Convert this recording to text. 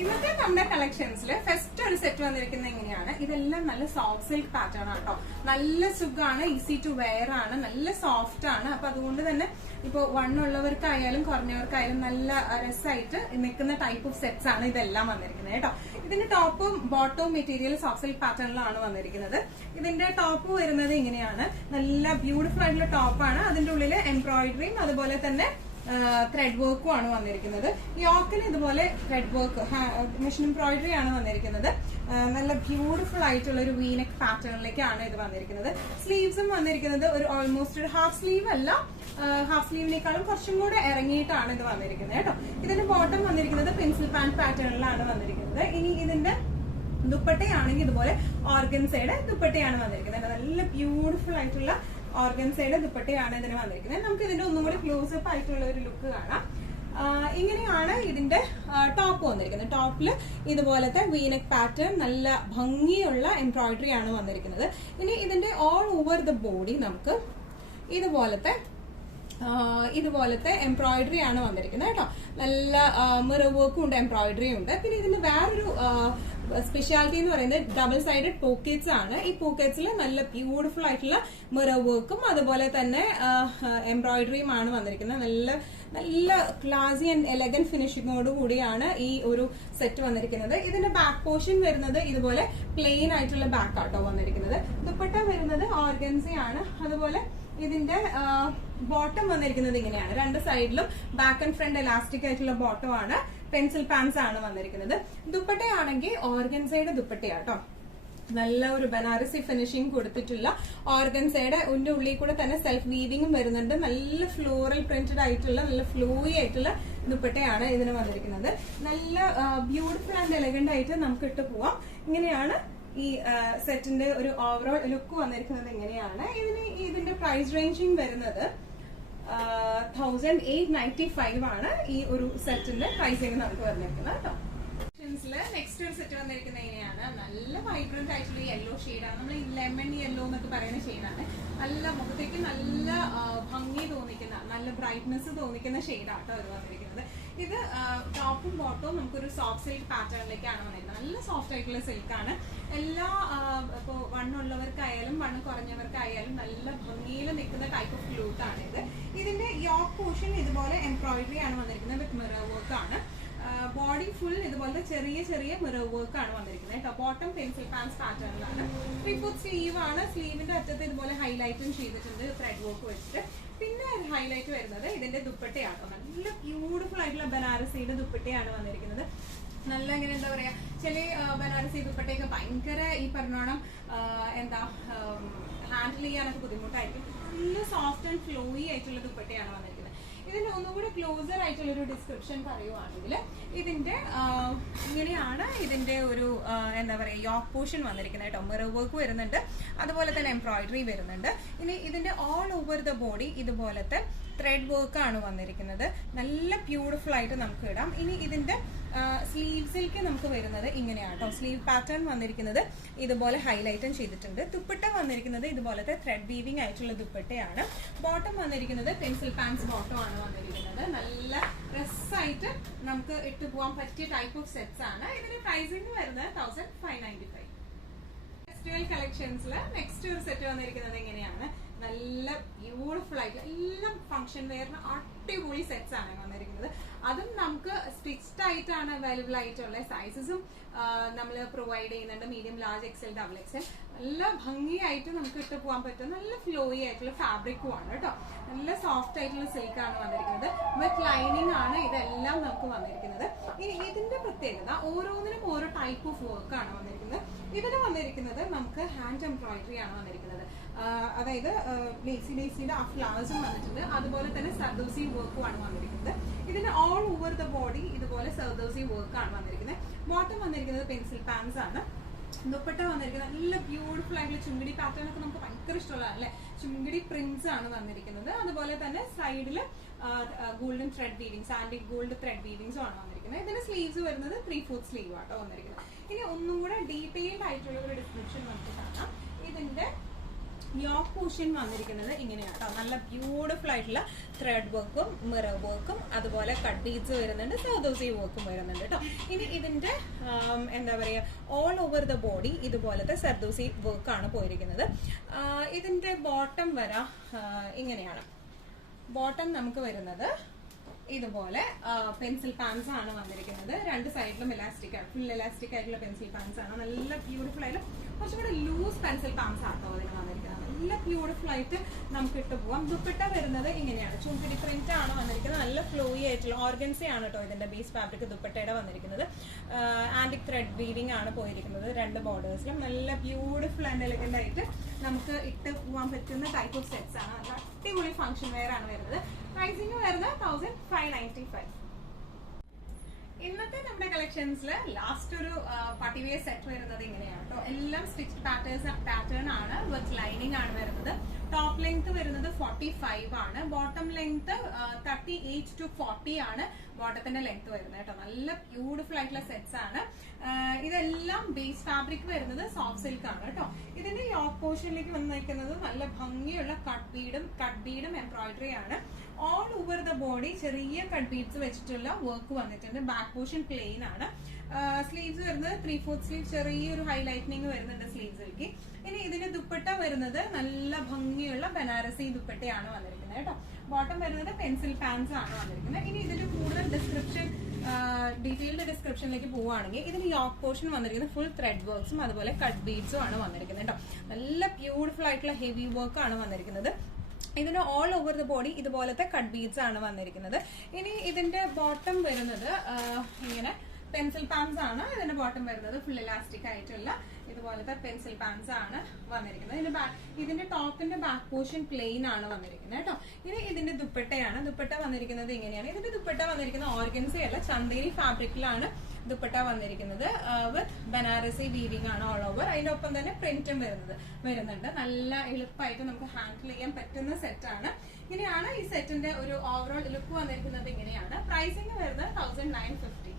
ഇന്നത്തെ നമ്മുടെ കളക്ഷൻസിൽ ഫസ്റ്റ് ഒരു സെറ്റ് വന്നിരിക്കുന്നത് എങ്ങനെയാണ്? ഇതെല്ലാം നല്ല സോഫ്റ്റ് സിൽക്ക് പാറ്റേൺ ആണ് കേട്ടോ. നല്ല സുഖമാണ്, ഈസി ടു വെയർ ആണ്, നല്ല സോഫ്റ്റ് ആണ്. അപ്പൊ അതുകൊണ്ട് തന്നെ ഇപ്പൊ വണ്ണുള്ളവർക്കായാലും കുറഞ്ഞവർക്കായാലും നല്ല രസമായിട്ട് നിൽക്കുന്ന ടൈപ്പ് ഓഫ് സെറ്റ്സ് ആണ് ഇതെല്ലാം വന്നിരിക്കുന്നത് കേട്ടോ. ഇതിന്റെ ടോപ്പും ബോട്ടവും മെറ്റീരിയൽ സോഫ്റ്റ് സിൽക്ക് പാറ്റേണിലാണ് വന്നിരിക്കുന്നത്. ഇതിന്റെ ടോപ്പ് വരുന്നത് ഇങ്ങനെയാണ്, നല്ല ബ്യൂട്ടിഫുൾ ആയിട്ടുള്ള ടോപ്പാണ്. അതിന്റെ ഉള്ളിൽ എംബ്രോയിഡറിയും അതുപോലെ തന്നെ ത്രെഡ് വർക്കും ആണ് വന്നിരിക്കുന്നത്. യോക്കിന് ഇതുപോലെ ത്രെഡ് വർക്ക് മെഷീൻ എംബ്രോയിഡറി ആണ് വന്നിരിക്കുന്നത്. നല്ല ബ്യൂട്ടിഫുൾ ആയിട്ടുള്ള ഒരു വീനെക്ക് പാറ്റേണിലേക്കാണ് ഇത് വന്നിരിക്കുന്നത്. സ്ലീവ്സും വന്നിരിക്കുന്നത് ഒരു ഓൾമോസ്റ്റ് ഒരു ഹാഫ് സ്ലീവ് അല്ല, ഹാഫ് സ്ലീവിനേക്കാളും കുറച്ചും കൂടെ ഇറങ്ങിയിട്ടാണ് ഇത് വന്നിരിക്കുന്നത് കേട്ടോ. ഇതിന്റെ ബോട്ടം വന്നിരിക്കുന്നത് പെൻസിൽ പാന്റ് പാറ്റേണിലാണ് വന്നിരിക്കുന്നത്. ഇനി ഇതിന്റെ ദുപ്പട്ടയാണെങ്കിൽ ഇതുപോലെ ഓർഗൻസയുടെ ദുപ്പട്ടയാണ് വന്നിരിക്കുന്നത്. നല്ല ബ്യൂട്ടിഫുൾ ആയിട്ടുള്ള ഓർഗൻസയുടെ ദുപ്പട്ടയാണ് ഇതിന് വന്നിരിക്കുന്നത്. നമുക്ക് ഇതിന്റെ ഒന്നും കൂടി ക്ലോസപ്പ് ആയിട്ടുള്ള ഒരു ലുക്ക് കാണാം. ഇങ്ങനെയാണ് ഇതിന്റെ ടോപ്പ് വന്നിരിക്കുന്നത്. ടോപ്പില് ഇതുപോലത്തെ വീനെക്ക് പാറ്റേൺ നല്ല ഭംഗിയുള്ള എംബ്രോയിഡറി ആണ് വന്നിരിക്കുന്നത്. ഇനി ഇതിന്റെ ഓൾ ഓവർ ദ ബോഡി നമുക്ക് ഇതുപോലത്തെ എംബ്രോയിഡറി ആണ് വന്നിരിക്കുന്നത് കേട്ടോ. നല്ല മിറർ വർക്കും ഉണ്ട്, എംബ്രോയിഡറിയും ഉണ്ട്. പിന്നെ ഇതിന് വേറൊരു സ്പെഷ്യാലിറ്റി എന്ന് പറയുന്നത് ഡബിൾ സൈഡഡ് പോക്കറ്റ്സ് ആണ്. ഈ പോക്കറ്റ്സിൽ നല്ല ബ്യൂട്ടിഫുൾ ആയിട്ടുള്ള മിറർ വർക്കും അതുപോലെ തന്നെ എംബ്രോയിഡറിയും ആണ് വന്നിരിക്കുന്നത്. നല്ല നല്ല ക്ലാസി ആൻഡ് എലഗന്റ് ഫിനിഷിങ്ങോട് കൂടിയാണ് ഈ ഒരു സെറ്റ് വന്നിരിക്കുന്നത്. ഇതിന്റെ ബാക്ക് പോർഷൻ വരുന്നത് ഇതുപോലെ പ്ലെയിൻ ആയിട്ടുള്ള ബാക്ക് ആട്ടോ വന്നിരിക്കുന്നത്. ദുപ്പട്ട വരുന്നത് ഓർഗൻസി ആണ്. അതുപോലെ ഇതിന്റെ ബോട്ടം വന്നിരിക്കുന്നത് ഇങ്ങനെയാണ്. രണ്ട് സൈഡിലും ബാക്ക് ആൻഡ് ഫ്രണ്ട് എലാസ്റ്റിക് ആയിട്ടുള്ള ബോട്ടം ആണ്. പെൻസിൽ പാൻസ് ആണ് വന്നിരിക്കുന്നത്. ദുപ്പട്ടയാണെങ്കിൽ ഓർഗൻസയുടെ ദുപ്പട്ടയാട്ടോ. നല്ല ഒരു ബനാറസി ഫിനിഷിംഗ് കൊടുത്തിട്ടുള്ള ഓർഗൻസയുടെ ഉള്ളിൽ കൂടെ തന്നെ സെൽഫ് വീവിംഗും വരുന്നുണ്ട്. നല്ല ഫ്ലോറൽ പ്രിന്റഡ് ആയിട്ടുള്ള നല്ല ഫ്ലോയി ആയിട്ടുള്ള ദുപ്പട്ടയാണ് ഇതിന് വന്നിരിക്കുന്നത്. നല്ല ബ്യൂട്ടിഫുൾ ആൻഡ് എലഗന്റ് ആയിട്ട് നമുക്ക് ഇട്ട് പോവാം. ഇങ്ങനെയാണ് ഈ സെറ്റിന്റെ ഒരു ഓവറോൾ ലുക്ക് വന്നിരിക്കുന്നത്. എങ്ങനെയാണ് ഇതിന്റെ പ്രൈസ് റേഞ്ചിങ് വരുന്നത് 1895 ആണ് ഈ ഒരു സെറ്റിന്റെ പ്രൈസിങ് നമുക്ക് വന്നിരിക്കുന്നത് കേട്ടോ. നെക്സ്റ്റ് ഒരു സെറ്റ് വന്നിരിക്കുന്നത് എങ്ങനെയാണ്? നല്ല വൈബ്രന്റ് ആയിട്ടുള്ള യെല്ലോ ഷെയ്ഡാണ്. നമ്മൾ ഈ ലെമൺ യെല്ലോ എന്നൊക്കെ പറയുന്ന ഷെയ്ഡാണ്. നല്ല മുഖത്തേക്ക് നല്ല ഭംഗി തോന്നിക്കുന്ന, നല്ല ബ്രൈറ്റ്നെസ് തോന്നിക്കുന്ന ഷെയ്ഡാട്ടോ ഇത് വന്നിരിക്കുന്നത്. ഇത് ടോപ്പും ബോട്ടവും നമുക്കൊരു സോഫ്റ്റ് സിൽക്ക് പാറ്റേണിലേക്കാണ് വന്നിരിക്കുന്നത്. നല്ല സോഫ്റ്റ് ആയിട്ടുള്ള സിൽക്കാണ്. എല്ലാ ഇപ്പോൾ വണ്ണുള്ളവർക്കായാലും വണ്ണം കുറഞ്ഞവർക്കായാലും നല്ല ഭംഗിയിൽ നിൽക്കുന്ന ടൈപ്പ് ഓഫ് ലുക്കാണ് ഇത്. ഇതിന്റെ യോക്ക് പോർഷൻ ഇതുപോലെ എംബ്രോയിഡറി ആണ് വന്നിരിക്കുന്നത് വിത്ത് മിറർ വർക്ക് ആണ്. ബോഡി ഫുൾ ഇതുപോലത്തെ ചെറിയ ചെറിയ മിറർ വർക്ക് ആണ് വന്നിരിക്കുന്നത് കേട്ടോ. ബോട്ടം പെൻസിൽ പാൻസ് പാറ്റേണിലാണ്. 3/4 സ്ലീവ് ആണ്. സ്ലീവിന്റെ അറ്റത്ത് ഇതുപോലെ ഹൈലൈറ്റും ചെയ്തിട്ടുണ്ട് ത്രെഡ് വർക്ക് വെച്ചിട്ട്. പിന്നെ ഹൈലൈറ്റ് വരുന്നത് ഇതിന്റെ ദുപ്പട്ടയാട്ടോ. നല്ല ബ്യൂട്ടിഫുൾ ആയിട്ടുള്ള ബനാറസിയുടെ ദുപ്പട്ടയാണ് വന്നിരിക്കുന്നത്. നല്ല ഇങ്ങനെ എന്താ പറയാ, ചില ബനാറസി ദുപ്പട്ടയൊക്കെ ഭയങ്കര ഈ പറഞ്ഞോണം ഹാൻഡിൽ ചെയ്യാനൊക്കെ ബുദ്ധിമുട്ടായിരിക്കും. നല്ല സോഫ്റ്റ് ആൻഡ് ഫ്ലോയി ആയിട്ടുള്ള ദുപ്പട്ടയാണ് വന്നിരിക്കുന്നത്. ഇതിന്റെ ഒന്നുകൂടി ക്ലോസർ ആയിട്ടുള്ള ഒരു ഡിസ്ക്രിപ്ഷൻ പറയുവാണെങ്കിൽ ഇതിന്റെ ഇങ്ങനെയാണ് ഇതിന്റെ ഒരു എന്താ പറയാ യോക്ക് പോർഷൻ വന്നിരിക്കുന്നത് കേട്ടോ. മിറർ വർക്ക് വരുന്നുണ്ട്, അതുപോലെ തന്നെ എംബ്രോയിഡറി വരുന്നുണ്ട്. ഇനി ഇതിന്റെ ഓൾ ഓവർ ദ ബോഡി ഇതുപോലത്തെ ത്രെഡ് വർക്ക് ആണ് വന്നിരിക്കുന്നത്. നല്ല ബ്യൂട്ടിഫുൾ ആയിട്ട് നമുക്ക് ഇടാം. ഇനി ഇതിന്റെ സ്ലീവ്സിലേക്ക് നമുക്ക് വരുന്നത് ഇങ്ങനെയാണ് കേട്ടോ. സ്ലീവ് പാറ്റേൺ വന്നിരിക്കുന്നത് ഇതുപോലെ ഹൈലൈറ്റും ചെയ്തിട്ടുണ്ട്. ദുപ്പട്ട വന്നിരിക്കുന്നത് ഇതുപോലത്തെ ത്രെഡ് വീവിംഗ് ആയിട്ടുള്ള ദുപ്പട്ടയാണ്. ബോട്ടം വന്നിരിക്കുന്നത് പെൻസിൽ പാൻസ് ബോട്ടം ആണ് വന്നിരിക്കുന്നത്. നല്ല ഡ്രസ്സായിട്ട് നമുക്ക് ഇട്ട് പോകാൻ പറ്റിയ ടൈപ്പ് ഓഫ് സെറ്റ്സ് ആണ്. ഇതിന്റെ പ്രൈസിംഗ് വരുന്നത് 1595. ഫെസ്റ്റിവൽ കളക്ഷൻസിൽ നെക്സ്റ്റ് ഒരു സെറ്റ് വന്നിരിക്കുന്നത് എങ്ങനെയാണ്? നല്ല ബ്യൂട്ടിഫുൾ ആയിട്ട് എല്ലാം ഫംഗ്ഷൻ വെയറിന് അടിപൊളി സെറ്റ്സ് ആണ് വന്നിരിക്കുന്നത്. അതും നമുക്ക് സ്റ്റിച്ച്ഡ് ആയിട്ടാണ് അവൈലബിൾ ആയിട്ടുള്ള സൈസസും നമ്മൾ പ്രൊവൈഡ് ചെയ്യുന്നുണ്ട്. Medium, large, XL, double XL. നല്ല ഭംഗിയായിട്ട് നമുക്ക് ഇട്ട് പോകാൻ പറ്റും. നല്ല ഫ്ലോയി ആയിട്ടുള്ള ഫാബ്രിക്കും ആണ് കേട്ടോ. നല്ല സോഫ്റ്റ് ആയിട്ടുള്ള സിൽക്കാണ് വന്നിരിക്കുന്നത്. വിത്ത് ലൈനിങ് ആണ് ഇതെല്ലാം നമുക്ക് വന്നിരിക്കുന്നത്. ഇനി ഇതിന്റെ പ്രത്യേകത ഓരോന്നിനും ഓരോ ടൈപ്പ് ഓഫ് വർക്ക് ആണ് വന്നിരിക്കുന്നത്. ഇതിന് വന്നിരിക്കുന്നത് നമുക്ക് ഹാൻഡ് എംബ്രോയിഡറി ആണ് വന്നിരിക്കുന്നത്. അതായത് ലേസിന്റെ ആ ഫ്ലവേഴ്സും വന്നിട്ടുണ്ട്. അതുപോലെ തന്നെ സർദോസി വർക്കും ആണ് വന്നിരിക്കുന്നത്. ഇതിന് ഓൾ ഓവർ ദ ബോഡി ഇതുപോലെ സർദോസി വർക്ക് ആണ് വന്നിരിക്കുന്നത്. ബോട്ടം വന്നിരിക്കുന്നത് പെൻസിൽ പാൻസ് ആണ്. ദുപ്പട്ട വന്നിരിക്കുന്നത് നല്ല ബ്യൂട്ടിഫുൾ ആയിട്ടുള്ള ചുങ്കിടി പാറ്റേൺ ഒക്കെ നമുക്ക് ഭയങ്കര ഇഷ്ടമുള്ളതാണ് അല്ലെ. ചുങ്കിടി പ്രിന്റ്സ് ആണ് വന്നിരിക്കുന്നത്. അതുപോലെ തന്നെ സൈഡില് golden thread weavings, antique gold thread വീവിങ്സും ആണ് വന്നിരിക്കുന്നത്. ഇതിന്റെ സ്ലീവ്സ് വരുന്നത് 3/4 സ്ലീവ് ആട്ടോ വന്നിരിക്കുന്നത്. ഇനി ഒന്നും കൂടെ ഡീറ്റെയിൽഡ് ആയിട്ടുള്ള ഒരു ഡിസ്ക്രിപ്ഷൻ നമുക്ക് കാണാം. ഇതിന്റെ യോക്ക് പോർഷൻ വന്നിരിക്കുന്നത് ഇങ്ങനെയാണ് കേട്ടോ. നല്ല ബ്യൂട്ടിഫുൾ ആയിട്ടുള്ള ത്രെഡ് വർക്കും മിറർ വർക്കും അതുപോലെ കട്ട് ബീഡ്സ് വരുന്നുണ്ട്, സർദോസി വർക്കും വരുന്നുണ്ട് കേട്ടോ. ഇനി ഇതിന്റെ എന്താ പറയുക, ഓൾ ഓവർ ദ ബോഡി ഇതുപോലത്തെ സർദോസി വർക്കാണ് പോയിരിക്കുന്നത്. ഇതിന്റെ ബോട്ടം വര ഇങ്ങനെയാണ്. ബോട്ടം നമുക്ക് വരുന്നത് ഇതുപോലെ പെൻസിൽ പാൻസ് ആണ് വന്നിരിക്കുന്നത്. രണ്ട് സൈഡിലും ഇലാസ്റ്റിക് ആണ്, ഫുൾ ഇലാസ്റ്റിക് ആയിട്ടുള്ള പെൻസിൽ പാൻസ് ആണ്. നല്ല ബ്യൂട്ടിഫുൾ ആയിട്ട് കുറച്ചും കൂടെ ലൂസ് പെൻസിൽ പാൻസ് ആട്ടോ അതിന് വന്നിരിക്കുന്നത്. നല്ല ബ്യൂട്ടിഫുൾ ആയിട്ട് നമുക്ക് ഇട്ട് പോവാം. ദുപ്പട്ട വരുന്നത് ഇങ്ങനെയാണ്, ചുങ്കിടി പ്രിന്റ് ആണ് വന്നിരിക്കുന്നത്. നല്ല ഫ്ലോയി ആയിട്ടുള്ള ഓർഗൻസി ആണ് കേട്ടോ ഇതിന്റെ ബേസ് ഫാബ്രിക് ദുപ്പട്ടയുടെ വന്നിരിക്കുന്നത്. ആന്റിക് ത്രെഡ് വീവിംഗ് ആണ് പോയിരിക്കുന്നത് രണ്ട് ബോർഡേഴ്സിലും. നല്ല ബ്യൂട്ടിഫുൾ ആൻഡ് എലഗന്റ് ആയിട്ട് നമുക്ക് ഇട്ട് പോകാൻ പറ്റുന്ന ടൈപ്പ് ഓഫ് സെറ്റ്സ് ആണ്. നല്ല അടിപൊളി ഫംഗ്ഷൻ വെയർ ആണ് വരുന്നത്. പ്രൈസിങ് വരുന്നത് 1595. ഇന്നത്തെ നമ്മുടെ കളക്ഷൻസിൽ ലാസ്റ്റ് ഒരു പാർട്ടി വെയർ സെറ്റ് വരുന്നത് ഇങ്ങനെയാണ് കേട്ടോ. എല്ലാം സ്റ്റിച്ച് പാറ്റേൺ ആണ്, വിത്ത് ലൈനിങ് ആണ് വരുന്നത്. ടോപ്പ് ലെങ്ത് വരുന്നത് 45 ആണ്, ബോട്ടം ലെങ്ത് 38 to 40 ആണ് ബോട്ടത്തിന്റെ ലെങ്ത് വരുന്നത് കേട്ടോ. നല്ല ബ്യൂട്ടിഫുൾ ആയിട്ടുള്ള സെറ്റ്സ് ആണ്. ഇതെല്ലാം ബേസ് ഫാബ്രിക് വരുന്നത് സോഫ്റ്റ് സിൽക്ക് ആണ് കേട്ടോ. ഇതിന്റെ യോക്ക് പോർഷനിലേക്ക് വന്നിരിക്കുന്നത് നല്ല ഭംഗിയുള്ള കട്ട് ബീഡും എംബ്രോയിഡറി ആണ്. ഓൾ ഓവർ ദ ബോഡി ചെറിയ കട്ട് ബീഡ്സ് വെച്ചിട്ടുള്ള വർക്ക് വന്നിട്ടുണ്ട്. ബാക്ക് പോർഷൻ പ്ലെയിൻ ആണ്. സ്ലീവ്സ് വരുന്നത് 3/4 സ്ലീവ്, ചെറിയൊരു ഹൈലൈറ്റനിങ് വരുന്നുണ്ട് സ്ലീവ്സിലേക്ക്. ഇനി ഇതിന്റെ ദുപ്പട്ട വരുന്നത് നല്ല ഭംഗിയുള്ള ബനാറസി ദുപ്പട്ടയാണ് വന്നിരിക്കുന്നത് കേട്ടോ. ബോട്ടം വരുന്നത് പെൻസിൽ പാൻസ് ആണ് വന്നിരിക്കുന്നത്. ഇനി ഇതിന്റെ കൂടുതൽ ഡീറ്റെയിൽഡ് ഡിസ്ക്രിപ്ഷനിലേക്ക് പോവുകയാണെങ്കിൽ ഇതിന് യോക്ക് പോർഷൻ വന്നിരിക്കുന്നത് ഫുൾ ത്രെഡ് വർക്ക്സും അതുപോലെ കട്ട് ബീഡ്സും ആണ് വന്നിരിക്കുന്നത് കേട്ടോ. നല്ല ബ്യൂട്ടിഫുൾ ആയിട്ടുള്ള ഹെവി വർക്ക് ആണ് വന്നിരിക്കുന്നത്. ഇതിന് ഓൾ ഓവർ ദ ബോഡി ഇതുപോലത്തെ കട്ട് ബീഡ്സ് ആണ് വന്നിരിക്കുന്നത്. ഇനി ഇതിന്റെ ബോട്ടം വരുന്നത് ഇങ്ങനെ പെൻസിൽ പാൻസ് ആണ്. ഇതിന്റെ ബോട്ടം വരുന്നത് ഫുൾ ഇലാസ്റ്റിക് ആയിട്ടുള്ള ഇതുപോലത്തെ പെൻസിൽ പാൻസ് ആണ് വന്നിരിക്കുന്നത്. ഇതിന്റെ ടോപ്പിന്റെ ബാക്ക് പോർഷൻ പ്ലെയിൻ ആണ് വന്നിരിക്കുന്നത് കേട്ടോ. ഇനി ഇതിന്റെ ദുപ്പട്ടയാണ്. ദുപ്പട്ട വന്നിരിക്കുന്നത് ഇങ്ങനെയാണ്. ഇതിന്റെ ദുപ്പട്ട വന്നിരിക്കുന്ന ഓർഗൻസി അല്ല, ചന്ദേരി ഫാബ്രിക്കിലാണ് ദുപ്പട്ട വന്നിരിക്കുന്നത്. വിത്ത് ബനാറസി വീവിംഗ് ആണ് ഓൾ ഓവർ. അതിന്റെ ഒപ്പം തന്നെ പ്രിന്റും വരുന്നുണ്ട്. നല്ല എളുപ്പമായിട്ട് നമുക്ക് ഹാൻഡിൽ ചെയ്യാൻ പറ്റുന്ന സെറ്റ് ആണ്. ഇങ്ങനെയാണ് ഈ സെറ്റിന്റെ ഒരു ഓവറോൾ ലുക്ക് വന്നിരിക്കുന്നത്. ഇങ്ങനെയാണ്. പ്രൈസിങ് വരുന്നത് 1950.